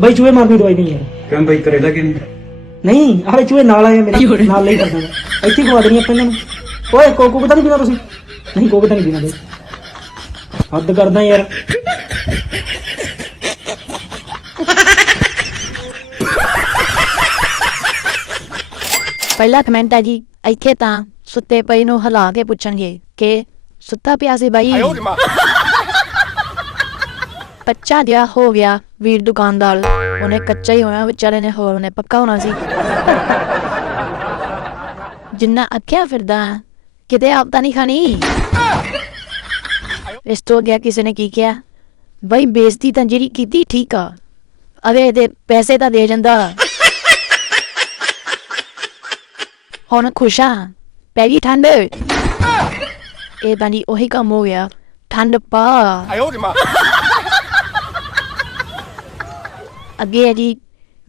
ਬਈ ਚੂਹੇ ਮਾਰਨ ਦੀ ਦਵਾਈ ਨਹੀਂ ਹੈ ਕਿਉਂ ਬਈ ਕਰੇਲਾ ਕਿ ਨਹੀਂ? ਨਹੀਂ ਆਹ ਚੂਹੇ ਨਾਲ ਆਏ ਆ ਮੇਰੇ ਨਾਲ ਲਈ ਕਰਦਾ ਮੈਂ। ਇੱਥੇ ਖਵਾ ਦੇਣੀ ਆਪਾਂ ਇਹਨਾਂ ਨੂੰ। ਓਏ ਕੋਕੋ ਤਾਂ ਨਹੀਂ ਪੀਣਾ ਤੁਸੀਂ? ਨਹੀਂ ਕੋਕੋ ਤਾਂ ਨਹੀਂ ਪੀਣਾ ਬਈ। ਹੱਦ ਕਰਦਾ ਯਾਰ। ਪਹਿਲਾ ਕਮੈਂਟ ਹੈ ਜੀ ਇੱਥੇ ਤਾਂ ਸੁੱਤੇ ਪਈ ਨੂੰ ਹਿਲਾ ਕੇ ਪੁੱਛਣਗੇ ਕਿ ਸੁੱਤਾ ਪਿਆ ਸੀ ਬਾਈ ਕੱਚਾ ਜਿਹਾ ਹੋ ਗਿਆ ਵੀਰ ਦੁਕਾਨਦਾਰ। ਉਹਨੇ ਕੱਚਾ ਹੀ ਹੋਣਾ, ਵਿਚਾਰੇ ਨੇ ਹੋਰ ਨੇ, ਪੱਕਾ ਹੋਣਾ ਸੀ। ਜਿੰਨਾ ਅੱਖਿਆ ਫਿਰਦਾ, ਕਿਤੇ ਆਪ ਤਾਂ ਨਹੀਂ ਖਾਣੀ। ਇਸ ਤੋਂ ਗਿਆ ਕਿਸੇ ਨੇ ਕੀ ਕਿਹਾ? ਬਈ ਬੇਇੱਜ਼ਤੀ ਤਾਂ ਜਿਹੜੀ ਕੀਤੀ, ਠੀਕ ਆ। ਅਵੇ ਇਹਦੇ ਪੈਸੇ ਤਾਂ ਦੇ ਜਾਂਦਾ। ਹੁਣ ਖੁਸ਼ਾ ਪੈ ਗਈ ਠੰਡ। ਇਹ ਤਾਂ ਉਹੀ ਕੰਮ ਹੋ ਗਿਆ, ਠੰਡ ਪਾ। ਅੱਗੇ ਹੈ ਜੀ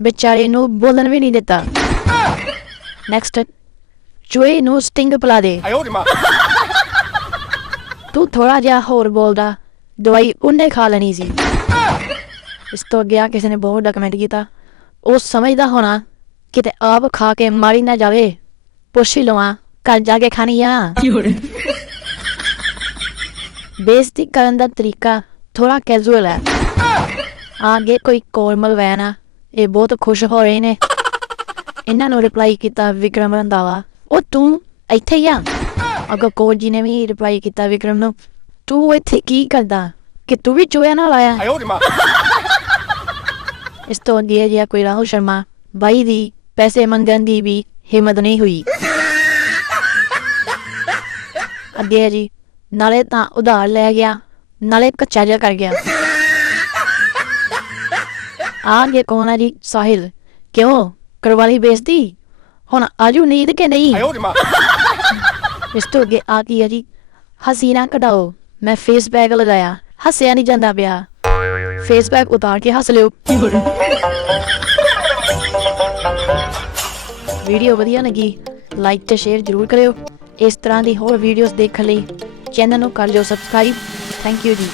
ਵਿਚਾਰੇ ਨੂੰ ਬੋਲਣ ਵੀ ਨਹੀਂ ਦਿੱਤਾ। ਨੈਕਸਟ ਚੂਹੇ ਨੂੰ ਸਟਿੰਗ ਪਿਲਾ ਦੇ। ਤੂੰ ਥੋੜਾ ਜਿਹਾ ਹੋਰ ਬੋਲਦਾ ਦਵਾਈ ਉਹਨੇ ਖਾ ਲੈਣੀ ਸੀ। ਇਸ ਤੋਂ ਅੱਗੇ ਆ ਕਿਸੇ ਨੇ ਬਹੁਤ ਡਾਕੂਮੈਂਟ ਕੀਤਾ। ਉਹ ਸਮਝਦਾ ਹੋਣਾ ਕਿਤੇ ਆਪ ਖਾ ਕੇ ਮਾਰੀ ਨਾ ਜਾਵੇ। ਪੁੱਛ ਹੀ ਲਵਾਂ ਕੱਲ ਜਾ ਕੇ ਖਾਣੀ ਆ। ਬੇਇੱਜ਼ਤੀ ਕਰਨ ਦਾ ਤਰੀਕਾ ਥੋੜਾ ਕੈਜੂਅਲ ਹੈ। ਆਗੇ ਕੋਈ ਕੋਰਮਲ ਵੈਨ ਇਹ ਬਹੁਤ ਖੁਸ਼ ਹੋ ਰਹੇ ਨੇ। ਇਹਨਾਂ ਨੂੰ ਰਿਪਲਾਈ ਕੀਤਾ ਵਿਕਰਮ ਰੰਦਾਵਾ ਉਹ ਤੂੰ ਇੱਥੇ ਹੀ ਆ? ਅਗਰ ਕੋਲ ਜੀ ਨੇ ਵੀ ਰਿਪਲਾਈ ਕੀਤਾ ਵਿਕਰਮ ਨੂੰ ਤੂੰ ਇੱਥੇ ਕੀ ਕਰਦਾ? ਕਿ ਤੂੰ ਵੀ ਚੋਇਆ ਨਾਲ ਆਇਆ? ਇਸ ਤੋਂ ਅੱਗੇ ਜਿਹਾ ਕੋਈ ਰਾਹੁਲ ਸ਼ਰਮਾ ਬਾਈ ਦੀ ਪੈਸੇ ਮੰਗਣ ਦੀ ਵੀ ਹਿੰਮਤ ਨਹੀਂ ਹੋਈ। ਅੱਗੇ ਜੀ ਨਾਲੇ ਤਾਂ ਉਧਾਰ ਲੈ ਗਿਆ ਨਾਲੇ ਕੱਚਾ ਜਿਹਾ ਕਰ ਗਿਆ। ਆਗੇ ਕੌਣ ਹੈ ਜੀ? ਸਾਹਿਲ ਕਿਉਂ? ਕਰਵਾਲੀ ਬੇਇੱਜ਼ਤੀ? ਹੁਣ ਆਜੂ ਨੀਂਦ ਕੇ ਨਹੀਂ? ਇਸ ਤੋਂ ਅੱਗੇ ਆ ਕੀ ਹੈ ਜੀ? ਹਸੀਨਾ ਕਢਾਓ। ਮੈਂ ਫੇਸ ਬੈਗ ਲਗਾਇਆ। ਹੱਸਿਆ ਨਹੀਂ ਜਾਂਦਾ ਪਿਆ। ਫੇਸ ਬੈਗ ਉਤਾਰ ਕੇ ਹੱਸ ਲਿਓ। ਵੀਡੀਓ ਵਧੀਆ ਲੱਗੀ ਲਾਈਕ ਤੇ ਸ਼ੇਅਰ ਜ਼ਰੂਰ ਕਰਿਓ। ਇਸ ਤਰ੍ਹਾਂ ਦੀ ਹੋਰ ਵੀਡੀਓਜ਼ ਦੇਖਣ ਲਈ ਚੈਨਲ ਨੂੰ ਕਰ ਲਿਓ ਸਬਸਕ੍ਰਾਈਬ ਥੈਂਕ ਯੂ ਜੀ।